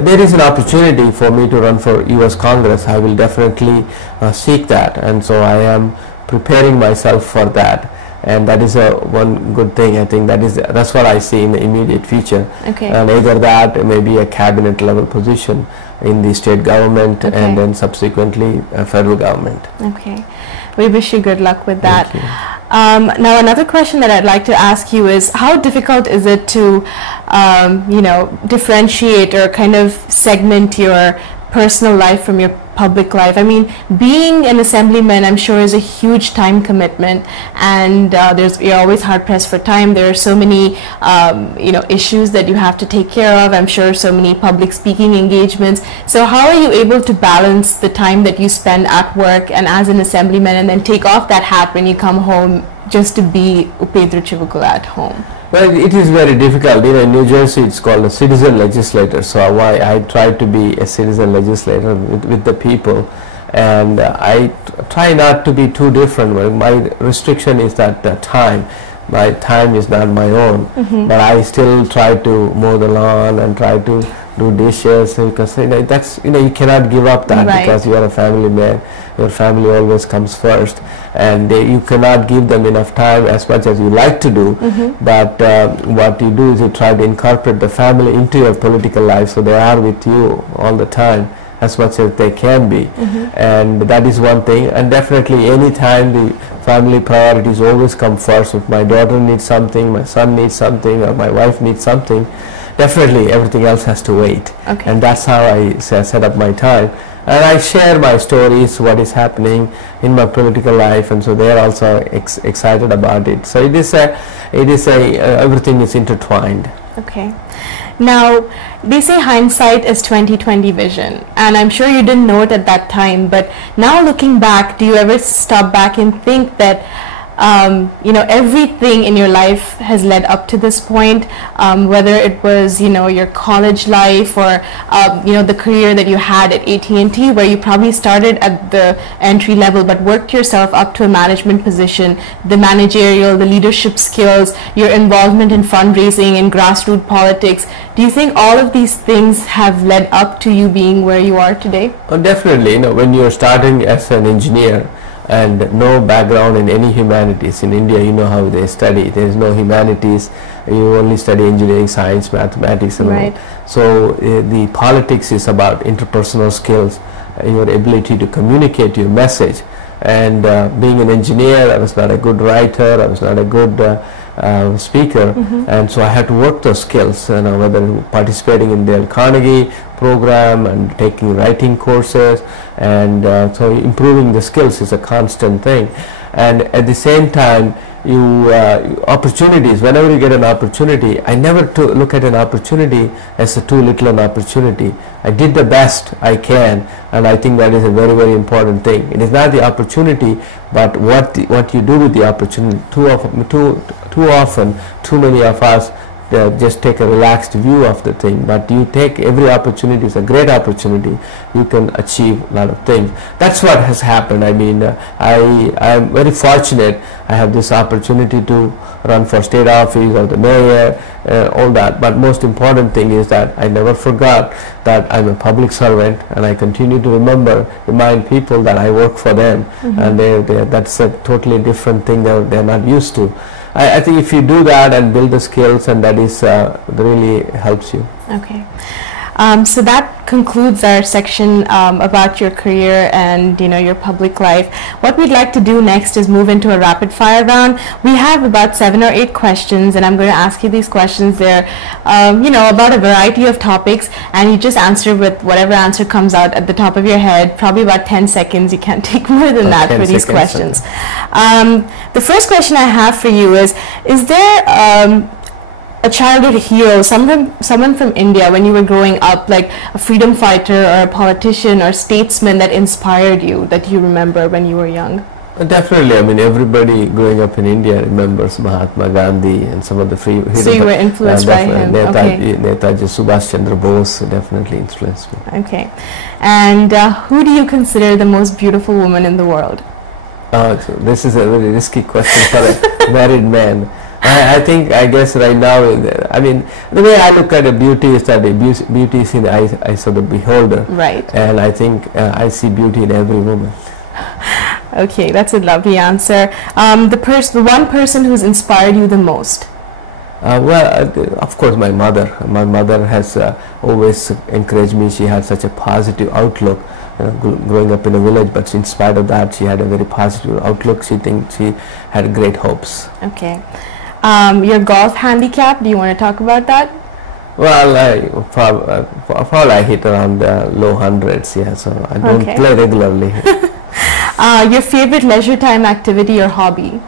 there is an opportunity for me to run for US Congress, I will definitely seek that, and so I am preparing myself for that. And that is one good thing. I think that's what I see in the immediate future. Okay. And either that or maybe a cabinet level position in the state government, okay, and then subsequently a federal government. Okay. We wish you good luck with that. Thank you. Now another question that I'd like to ask you is, how difficult is it to differentiate or kind of segment your personal life from your public life? I mean, being an assemblyman, I'm sure, is a huge time commitment, and you're always hard pressed for time. There are so many issues that you have to take care of. I'm sure so many public speaking engagements. So how are you able to balance the time that you spend at work and as an assemblyman, and then take off that hat when you come home just to be Upendra Chivukula at home? Well, it is very difficult. In New Jersey, it's called a citizen legislator. So I try to be a citizen legislator with the people, and I try not to be too different. My restriction is that time. My time is not my own, but I still try to mow the lawn and try to do dishes, because that's you cannot give up that, right, because you are a family man. Your family always comes first, and you cannot give them enough time as much as you like to do. But what you do is you try to incorporate the family into your political life, so they are with you all the time as much as they can be. And that is one thing. And definitely any time the family priorities always come first. If my daughter needs something, my son needs something, or my wife needs something, definitely everything else has to wait. Okay. And that's how I set up my time. And I share my stories, what is happening in my political life, and so they are also excited about it. So everything is intertwined. Okay. Now, they say hindsight is 20/20 vision, and I'm sure you didn't know it at that time, but now looking back, do you ever stop back and think that everything in your life has led up to this point, whether it was your college life or the career that you had at AT&T, where you probably started at the entry level but worked yourself up to a management position, the managerial, the leadership skills, your involvement in fundraising and grassroots politics. Do you think all of these things have led up to you being where you are today? Oh, definitely. When you're starting as an engineer and no background in any humanities, in India you know how they study, there is no humanities, you only study engineering, science, mathematics and right, all. So the politics is about interpersonal skills, your ability to communicate your message. And being an engineer, I was not a good writer, I was not a good speaker, and so I had to work those skills, whether participating in Dale Carnegie program and taking writing courses, and so improving the skills is a constant thing. And at the same time, opportunities, whenever you get an opportunity, I never look at an opportunity as too little an opportunity. I did the best I can, and I think that is a very, very important thing. It is not the opportunity, but what you do with the opportunity. Too often, too many of us just take a relaxed view of the thing, but you take every opportunity as a great opportunity. You can achieve a lot of things. That's what has happened. I mean, I am very fortunate. I have this opportunity to run for state office or the mayor, all that. But most important thing is that I never forgot that I'm a public servant, and I continue to remind people that I work for them, and that's a totally different thing that they're not used to. I think if you do that and build the skills, and that is really helps you. Okay. So that concludes our section about your career and your public life. What we'd like to do next is move into a rapid fire round. We have about 7 or 8 questions, and I'm going to ask you these questions. They're about a variety of topics, and you just answer with whatever answer comes out at the top of your head. Probably about 10 seconds. You can't take more than that for these questions. The first question I have for you is there a childhood hero, someone from India when you were growing up, like a freedom fighter or a politician or statesman that inspired you, that you remember when you were young? Definitely. I mean, everybody growing up in India remembers Mahatma Gandhi and some of the free heroes. So you were influenced by him. Netaji Subhash Chandra Bose definitely influenced me. Okay. And who do you consider the most beautiful woman in the world? So this is a very risky question for a married man. I guess right now, I mean, the way I look at a beauty is that beauty is in the eyes of the beholder. Right. And I think I see beauty in every woman. Okay, that's a lovely answer. The one person who's inspired you the most? Of course, my mother. My mother has always encouraged me. She had such a positive outlook. Growing up in a village, but in spite of that, she had a very positive outlook. She had great hopes. Okay. Your golf handicap, do you want to talk about that? Well, probably I hit around low hundreds, yeah, so I don't play regularly. Your favorite leisure time activity or hobby?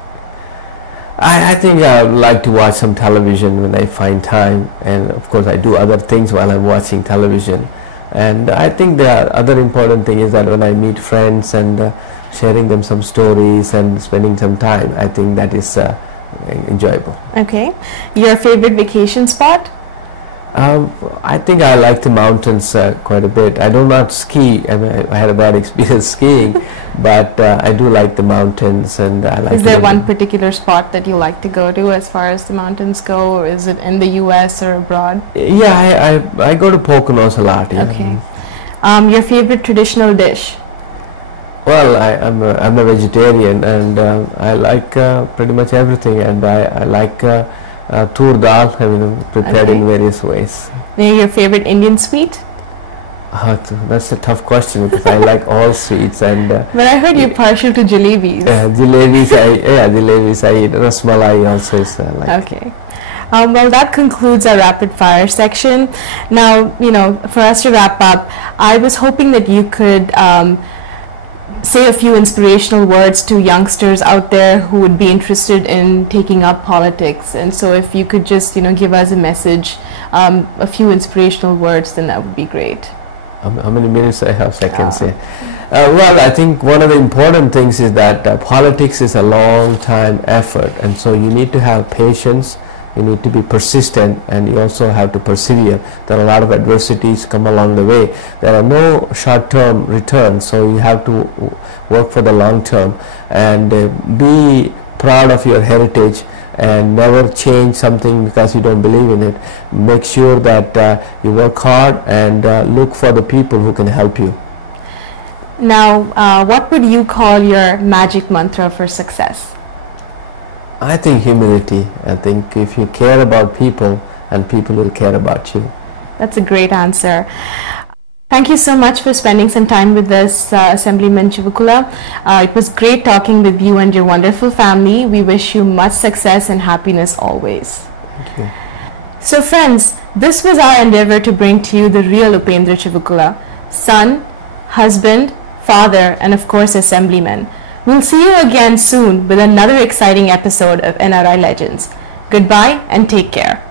I think I like to watch some television when I find time, and of course I do other things while I'm watching television. And I think the other important thing is that when I meet friends and sharing them some stories and spending some time, I think that is enjoyable. Okay. Your favorite vacation spot? I think I like the mountains quite a bit. I do not ski. I mean, I had a bad experience skiing, but I do like the mountains, and I like. Is there one particular spot that you like to go to as far as the mountains go, or is it in the U.S. or abroad? Yeah, I go to Poconos a lot. Yeah. Okay. Your favorite traditional dish? Well, I'm a vegetarian, and I like pretty much everything, and I like tur dal, prepared in various ways. Your favorite Indian sweet? That's a tough question because I like all sweets, and but I heard you're partial to jalebis. Jalebis I eat. Rasmalai also is like. Okay. Well, that concludes our rapid fire section. Now, for us to wrap up, I was hoping that you could say a few inspirational words to youngsters out there who would be interested in taking up politics. And so if you could just, give us a message, a few inspirational words, then that would be great. How many minutes I have? Seconds. Well, I think one of the important things is that politics is a long time effort, and so you need to have patience. You need to be persistent, and you also have to persevere. There are a lot of adversities come along the way. There are no short-term returns, so you have to work for the long term, and be proud of your heritage and never change something because you don't believe in it. Make sure that you work hard and look for the people who can help you. Now, what would you call your magic mantra for success? I think humility. I think if you care about people, and people will care about you. That's a great answer. Thank you so much for spending some time with us, Assemblyman Chivukula. It was great talking with you and your wonderful family. We wish you much success and happiness always. Thank you. So friends, this was our endeavor to bring to you the real Upendra Chivukula, son, husband, father, and of course Assemblyman. We'll see you again soon with another exciting episode of NRI Legends. Goodbye and take care.